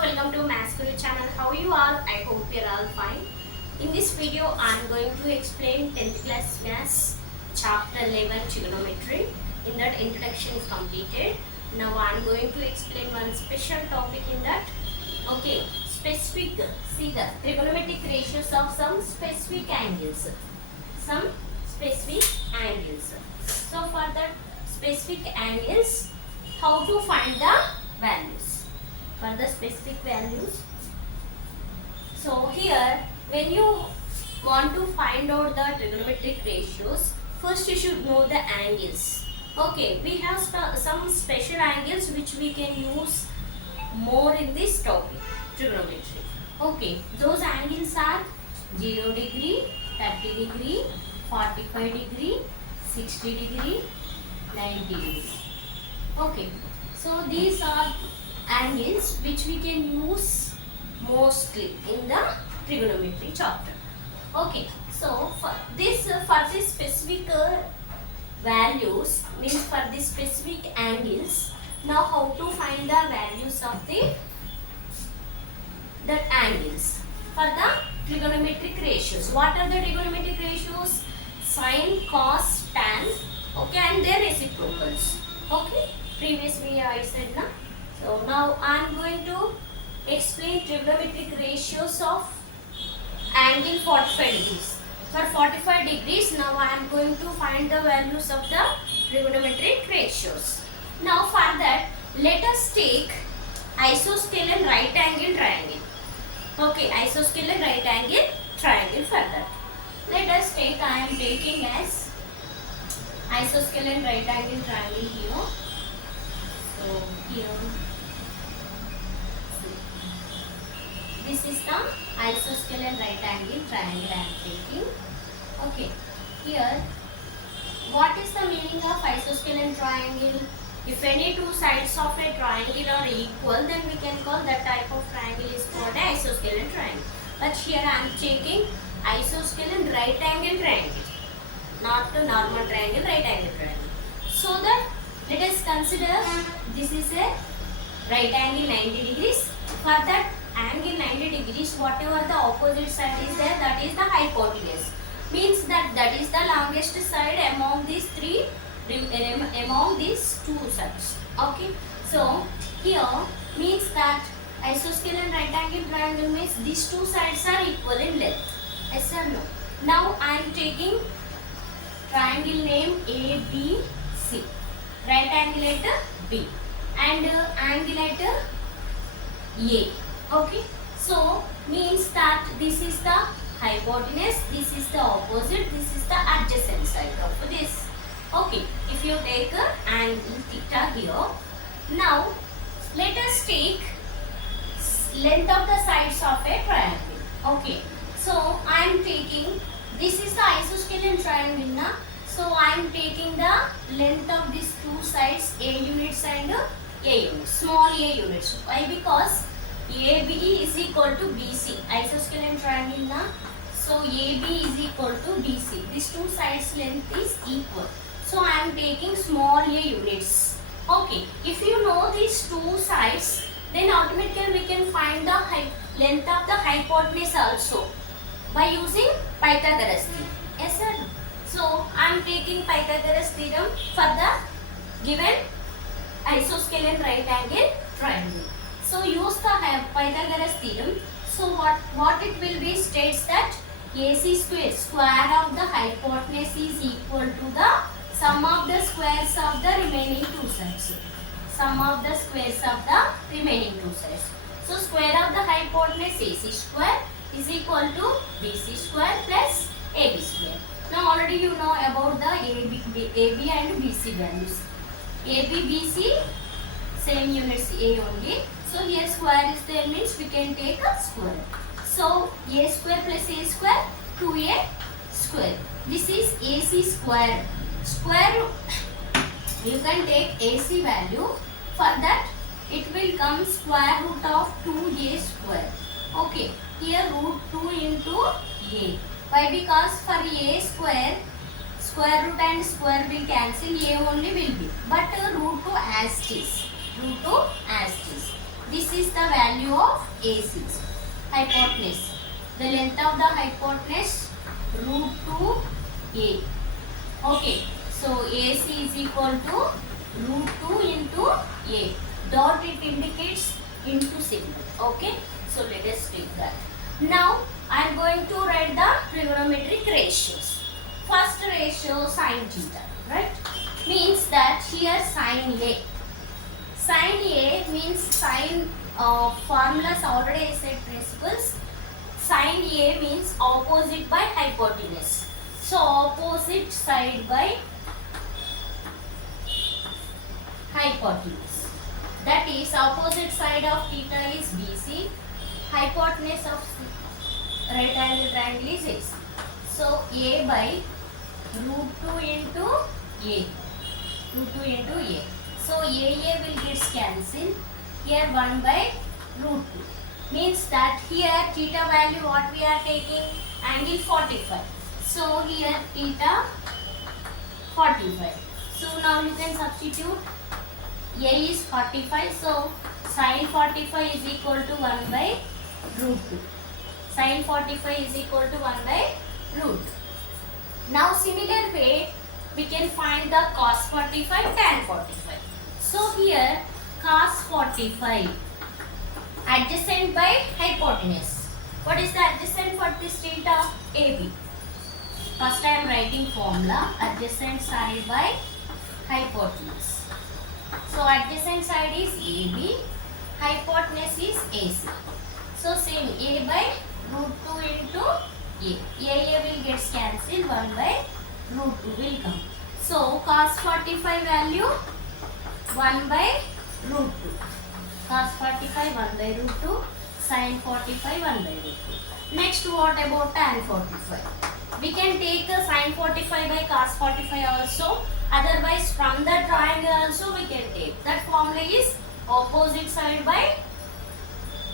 welcome to Maths Guru channel. How you all? I hope you're all fine. In this video, I'm going to explain 10th class Maths chapter 11 trigonometry. In that, introduction is completed. Now I'm going to explain one special topic in that. Okay, specific. See the trigonometric ratios of some specific angles. Some specific angles. So for that specific angles, how to find the values for the specific values. So here, when you want to find out the trigonometric ratios, first you should know the angles. Okay, we have some special angles which we can use more in this topic, trigonometry. Okay, those angles are 0 degree, 30 degree, 45 degree, 60 degree, 90 degree. Okay, so these are angles which we can use mostly in the trigonometry chapter. Okay, so for this specific values, means for this specific angles, now how to find the values of that angles for the trigonometric ratios. What are the trigonometric ratios? Sine, cos, tan, okay, and their reciprocals. Okay, previously I said na. So now I am going to explain trigonometric ratios of angle 45 degrees. For 45 degrees, now I am going to find the values of the trigonometric ratios. Now for that, let us take isosceles right angle triangle. Okay, isosceles right angle triangle for that. Let us take, I am taking as isosceles right angle triangle here. So here, this is the isosceles right angle triangle I am taking. Okay, here, what is the meaning of isosceles triangle? If any two sides of a triangle are equal, then we can call that type of triangle is called an isosceles triangle. But here I am taking isosceles right angle triangle, not the normal triangle, right angle triangle. So that let us consider this is a right angle 90 degrees. For that angle 90 degrees, whatever the opposite side is there, that is the hypotenuse. Means that is the longest side among these among these two sides. Okay. So here means that isosceles right angle triangle means these two sides are equal in length. Yes or no? Now I am taking triangle name ABC. Right angle at B and angle at A. Okay, so means that this is the hypotenuse, this is the opposite, this is the adjacent side of this. Okay, if you take angle theta here, now let us take length of the sides of a triangle. Okay, so I am taking, this is the isosceles triangle now. So I am taking the length of these two sides, A units and A units, small a units. Why? Because AB is equal to BC, isosceles triangle na. So AB is equal to BC. These two sides length is equal. So I am taking small a units. Okay, if you know these two sides, then automatically we can find the length of the hypotenuse also by using Pythagoras theorem. Yes or no? So I am taking Pythagoras theorem for the given isosceles right angle triangle. So use the Pythagoras theorem. So what it will be states that AC square of the hypotenuse is equal to the sum of the squares of the remaining two sides. Sum of the squares of the remaining two sides. So square of the hypotenuse AC square is equal to BC square plus AB square. Now already you know about the AB and BC values. AB, BC, same units A only. So here square is there means we can take a square. So A square plus A square, 2A square. This is AC square. Square, you can take AC value. For that it will come square root of 2A square. Okay, here root 2 into A. Why? Because for A square root and square will cancel, A only will be. But root 2 as it is. Root 2 as it is. This is the value of AC, hypotenuse. The length of the hypotenuse root 2a. Okay, so AC is equal to root 2 into a. Dot it indicates into signal. Okay, so let us take that. Now I am going to write the trigonometric ratios. First ratio sin theta, right? Means that here sin A. Sin A means sin formulas already I said principles. Sin A means opposite by hypotenuse. So opposite side by hypotenuse. That is opposite side of theta is BC. Hypotenuse of right angle triangle is AC. So A by root 2 into A. Root 2 into A. So AA will get cancelled. Here 1 by root 2. Means that here theta value what we are taking? Angle 45. So here theta 45. So now you can substitute. A is 45. So sin 45 is equal to 1 by root 2. Sin 45 is equal to 1 by root 2. Now similar way we can find the cos 45, tan 45. So here cos 45 adjacent by hypotenuse. What is the adjacent for this theta? AB. First I am writing formula adjacent side by hypotenuse. So adjacent side is AB, hypotenuse is AC. So same A by root 2 into A. AA will get cancelled, 1 by root 2 will come. So cos 45 value 1 by root 2. Cos 45 1 by root 2. Sin 45 1 by root 2. Next what about tan 45? We can take sin 45 by cos 45 also. Otherwise from the triangle also we can take. That formula is opposite side by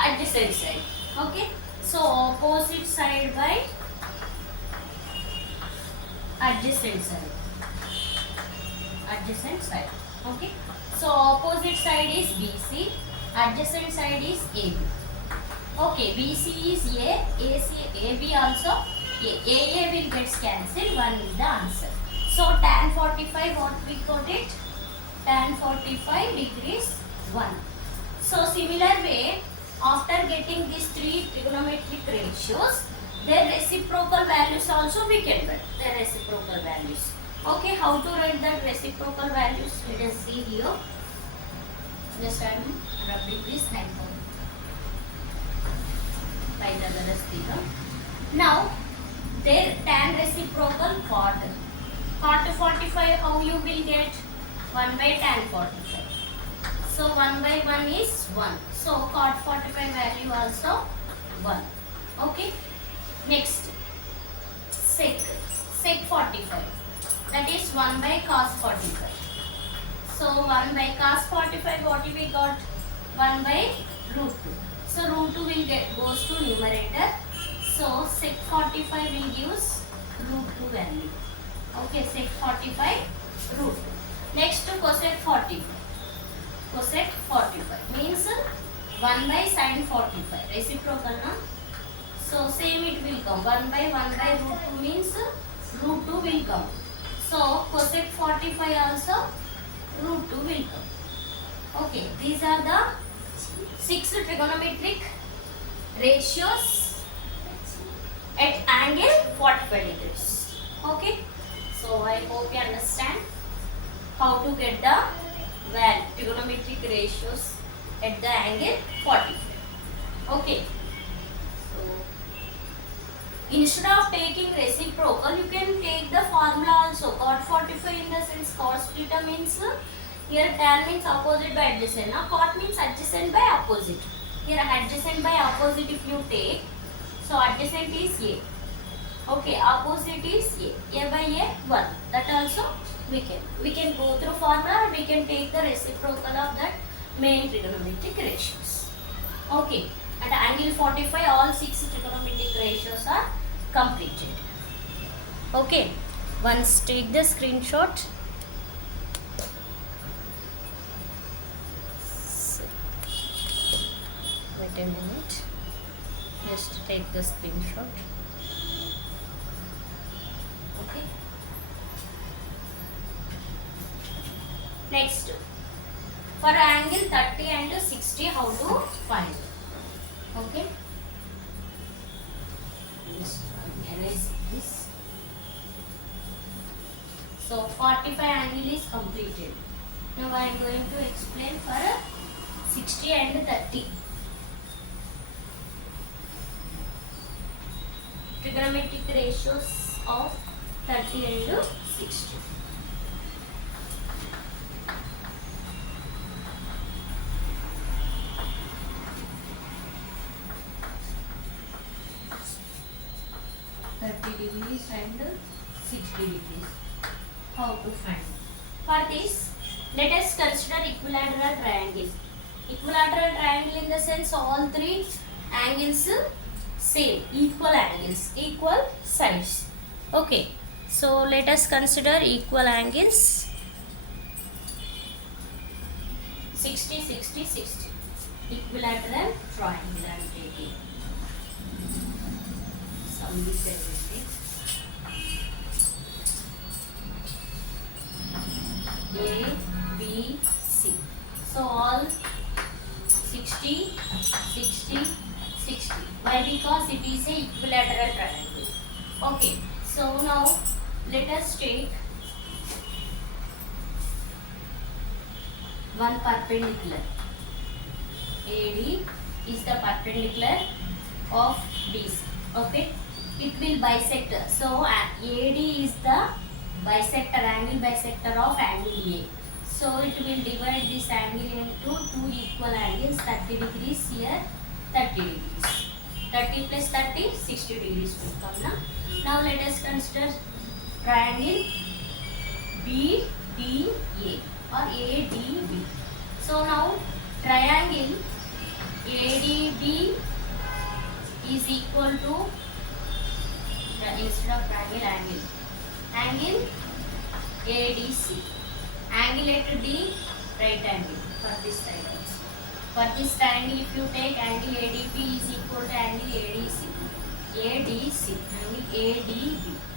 adjacent side. Okay. So opposite side by adjacent side. Adjacent side. Okay. So opposite side is BC. Adjacent side is AB. Okay. BC is A. AC, AB also A. AA will get cancelled. 1 is the answer. So tan 45 what we got it? Tan 45 degrees 1. So similar way after getting these three trigonometric ratios their reciprocal values also we can write. Their reciprocal values. Okay, how to write that reciprocal values? Let us see here. Just I am rubbing this hand by the speaker. Now their tan reciprocal cot. Cot 45 how you will get? 1 by tan 45. So 1 by 1 is 1. So cot 45 value also 1. Okay. Next sec 45. That is 1 by cos 45. So 1 by cos 45 what we got? 1 by root 2. So root 2 will goes to numerator. So sec 45 will gives root 2 value. Okay, sec 45 root 2. Next to cosec 45. Cosec 45 means 1 by sin 45. Reciprocal, na? So same it will come. 1 by root 2 means root 2 will come. So cosec 45 also root 2 will come. Okay, these are the 6 trigonometric ratios at angle 45 degrees. Okay. So I hope you understand how to get the trigonometric ratios at the angle 45. Okay. So instead of taking reciprocal, you can take the formula also. Cot 45 in the sense cos theta means here tan means opposite by adjacent. Now cot means adjacent by opposite. Here adjacent by opposite if you take, so adjacent is A. Okay, opposite is A. A by A 1. That also we can go through formula. We can take the reciprocal of that main trigonometric ratios. Okay, at angle 45 all 6 trigonometric ratios are completed. Okay, once take the screenshot. a minute. Just take the screenshot. Okay. Next, for angle 30 and 60, how to find? Okay. Just erase this. So 45 angle is completed. Now I am going to explain for 60 and 30. Trigonometric ratios of 30 and 60. Degrees and 60 degrees. How to find? For this, let us consider equilateral triangle. Equilateral triangle in the sense all three angles same, equal angles, equal sides. Okay, so let us consider equal angles 60, 60, 60. Equilateral triangle I am taking. Submit everything. A, B, C. So all 60, 60, 60. Why? Because it is a equilateral triangle. Okay. So now let us take one perpendicular. AD is the perpendicular of BC. Okay. It will bisect. So AD is the bisector, angle bisector of angle A. So it will divide this angle into two equal angles, 30 degrees here, 30 degrees. 30 plus 30, 60 degrees will come. Now let us consider triangle BDA or ADB. So now triangle ADB is equal to, instead of triangle, angle ADC. Angle at D, right angle for this side also. For this triangle, if you take angle ADP is equal to angle ADC. ADC, angle ADB.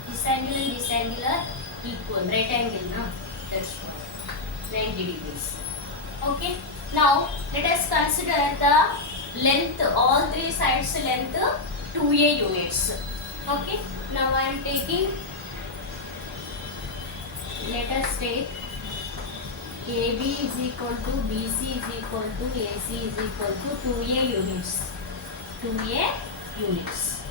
This angle and this angle are equal, right angle, na? That's why 90 degrees. Okay. Now let us consider the length, all three sides length 2A units. Okay. Now I am taking, let us take AB is equal to BC is equal to AC is equal to 2A units. 2A units.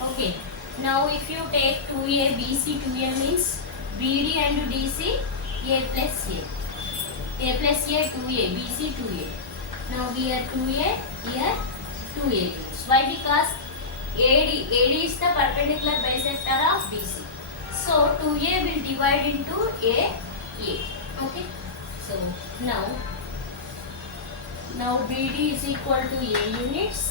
Okay. Now if you take 2A, BC, 2A means BD and DC, A plus A. A plus A, 2A, BC, 2A. Now here 2A, here 2A units. Why? Because AD is the perpendicular bisector of BC. So 2A will divide into A. Okay. So now BD is equal to A units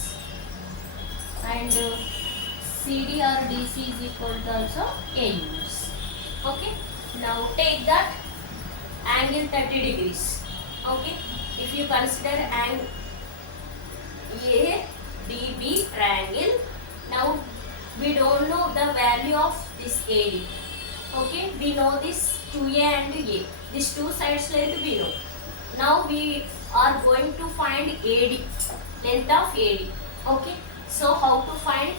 and CD or DC is equal to also A units. Okay. Now take that angle 30 degrees. Okay. If you consider angle ADB triangle, now we don't know the value of this AD. Okay. We know this 2A and A. These two sides length we know. Now we are going to find AD, length of AD. Okay. So how to find?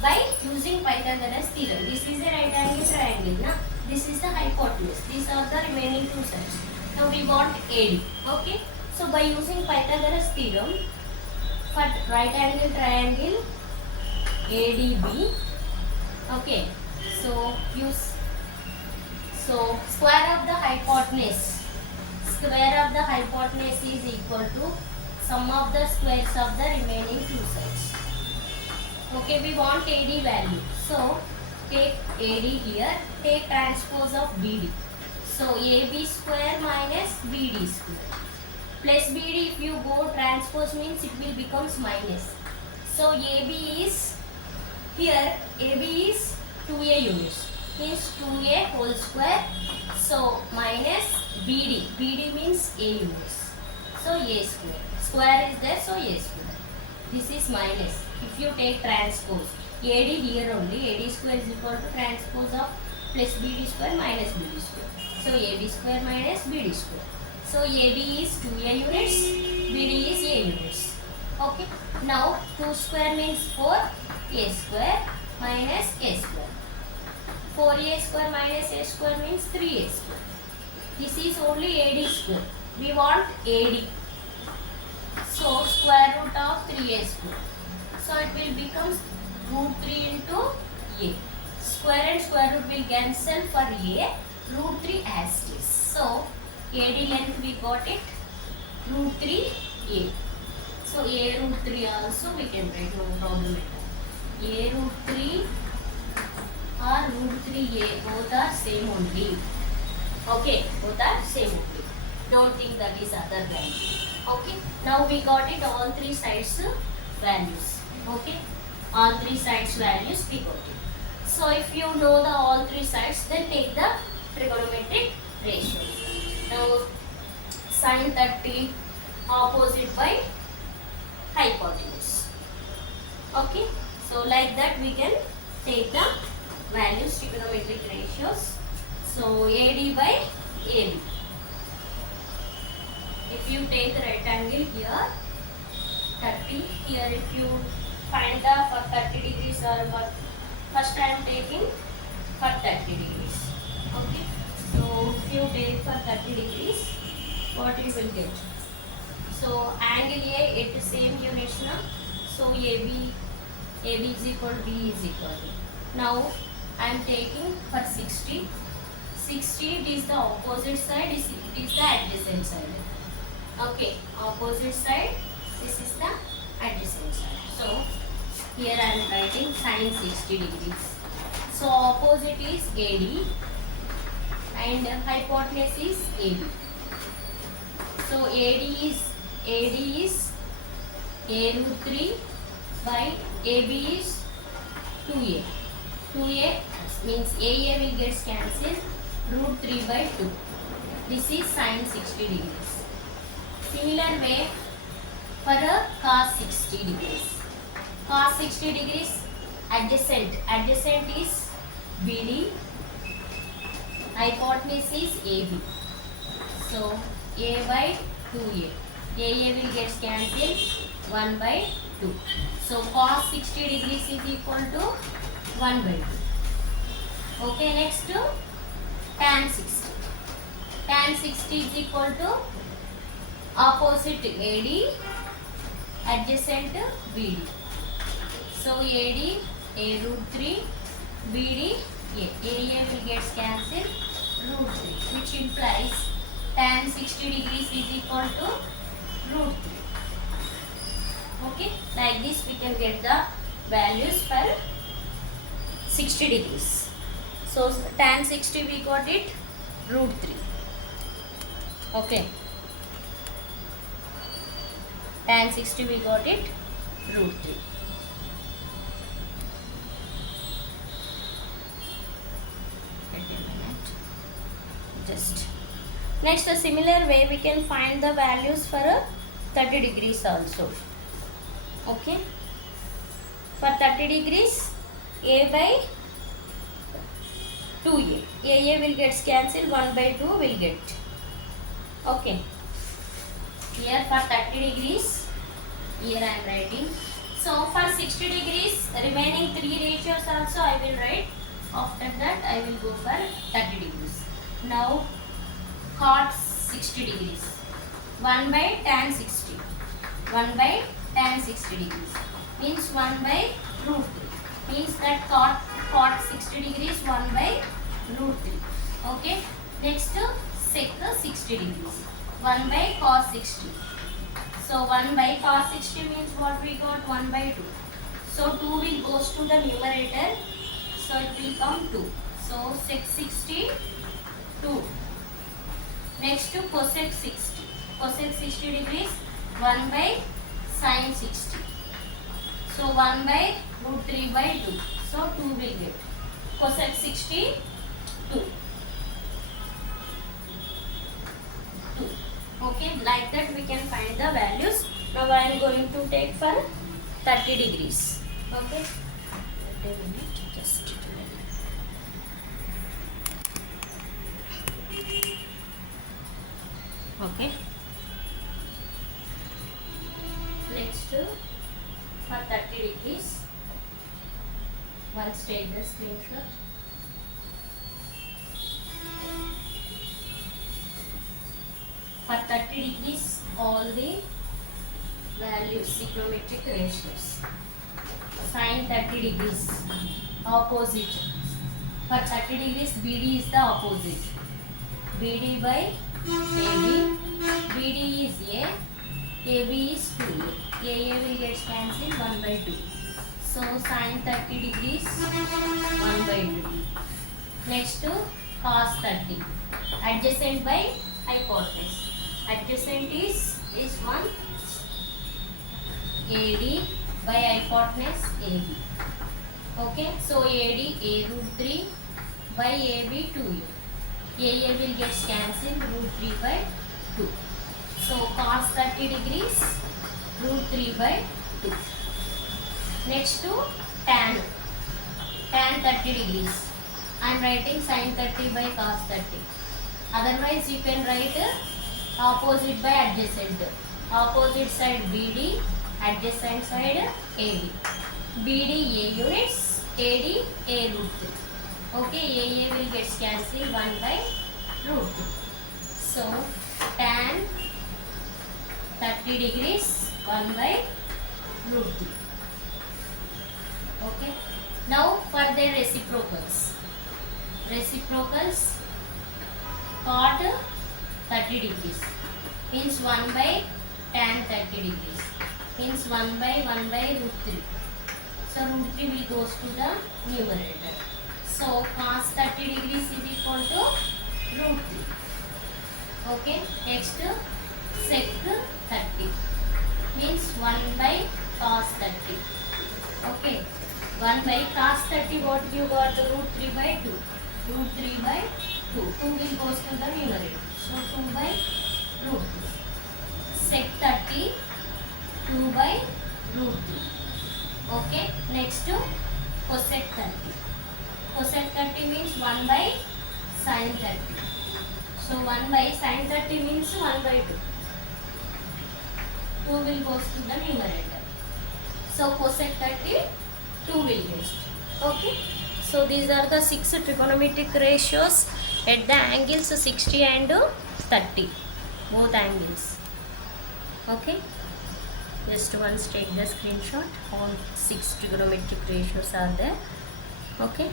By using Pythagoras theorem. This is a right angle triangle. Na? This is the hypotenuse. These are the remaining two sides. Now we want AD. Okay. So by using Pythagoras theorem for right angle triangle ADB. Okay. So use. So square of the hypotenuse. Square of the hypotenuse is equal to sum of the squares of the remaining two sides. Okay, we want AD value. So take AD here, take transpose of BD. So AB square minus BD square. Plus BD, if you go transpose means it will becomes minus. So AB is, here AB is 2A units. Means 2A whole square. So minus BD. BD means A units. So A square. Square is there, so A square. This is minus. If you take transpose, AD here only, AD square is equal to transpose of plus BD square minus BD square. So AB square minus BD square. So AB is 2A units, BD is A units. Okay. Now 2 square means 4A square minus A square. 4A square minus A square means 3A square. This is only AD square. We want AD. So square root of 3A square. So it will become root 3 into A. Square and square root will cancel for A. Root 3 as it is. So AD length we got it. Root 3 A. So A root 3 also we can write, no problem at all. A root 3 or root 3A both are same only. Okay, both are same only. Don't think that is other value. Okay, now we got it all three sides values. Okay, all three sides values we got it. So if you know the all three sides, then take the trigonometric ratios. Now sin 30 opposite by hypotenuse. Okay, so like that we can take the values, trigonometric ratios. So AD by AB. If you take the rectangle here, 30, here if you find the for 30 degrees or for first I am taking for 30 degrees. Okay, so if you take for 30 degrees, what you will get? So angle A at the same units now. So AB is equal to B is equal to. Now I am taking for 60. 60 it is the opposite side, it is the adjacent side. Okay, opposite side, this is the adjacent side. So here I am writing sin 60 degrees. So opposite is AD and hypotenuse is AB. So AD is A root 3 by AB is 2A. 2A means AA will get cancelled, root 3 by 2. This is sin 60 degrees. Similar way for a cos 60 degrees. Cos 60 degrees adjacent. Adjacent is BD. Hypotenuse is AB. So A by 2A. AA will get cancelled 1 by 2. So cos 60 degrees is equal to 1 by 2. Okay, next to tan 60. Tan 60 is equal to opposite AD, adjacent BD. So AD, A root 3, BD, A. AA will get cancelled, root 3, which implies tan 60 degrees is equal to root 3. Okay, like this we can get the values for 60 degrees. So tan 60 we got it, root 3. Okay. Tan 60 we got it, root 3. Wait a minute. Just. Next, a similar way we can find the values for a 30 degrees also. Okay. For 30 degrees, A by 2A. AA will get cancelled, 1 by 2 will get. Okay. Here for 30 degrees, here I am writing. So for 60 degrees, remaining 3 ratios also I will write. After that I will go for 30 degrees. Now cot 60 degrees. 1 by tan 60. 1 by tan 60 degrees. Means 1 by root 3. Means that cot 60 degrees 1 by root 3. Okay. Next sec 60 degrees. 1 by cos 60. So 1 by cos 60 means what we got? 1 by 2. So 2 will goes to the numerator. So it will come 2. So sec 60, 2. Next to cosec 60. Cosec 60 degrees, 1 by sin 60. So 1 by root 3 by 2. So 2 will get. Cosec 60, 2. Okay, like that we can find the values. Now I am going to take for 30 degrees. Okay. Wait a minute. Just a minute. Okay. Next, for 30 degrees, once take the screenshot. For 30 degrees, all the values, trigonometric ratios. Sine 30 degrees, opposite. For 30 degrees, BD is the opposite. BD by AB. BD is A. AB is 2A. AA will get cancelled 1 by 2. So sine 30 degrees 1 by 2. Next to cos 30. Adjacent by hypotenuse. Adjacent is 1. AD by hypotenuse AB. Okay, so AD A root 3 by AB 2A. AA will get cancelled root 3 by 2. So cos 30 degrees root 3 by 2. Next to tan 30 degrees. I am writing sin 30 by cos 30. Otherwise you can write opposite by adjacent. Opposite side BD, adjacent side AD. BD A units, AD A root 3. Okay, AA will get cancelled 1 by root 2. So tan 30 degrees 1 by root 2. Okay. Now for their reciprocals. Reciprocals, cot 30 degrees means 1 by tan 30 degrees means 1 by root 3. So root 3 will goes to the numerator. So cos 30 degrees is equal to root 3. Okay. Next sec 30 means 1 by cos 30. Okay. 1 by cos 30, what you got? Root 3 by 2. Root 3 by 2. 2 will goes to the numerator. So 2 by root 2. Sec 30, 2 by root 2. Okay. Next cosec 30. Cosec 30 means 1 by sin 30. So 1 by sin 30 means 1 by 2. 2 will goes to the numerator. So cosec 30, 2 will get. Okay. So these are the 6 trigonometric ratios at the angles 60 and 30. Both angles. Okay. Just once take the screenshot. All 6 trigonometric ratios are there. Okay.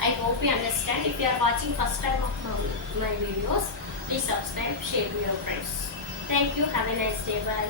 I hope you understand. If you are watching first time of my videos, please subscribe, share to your friends. Thank you. Have a nice day. Bye.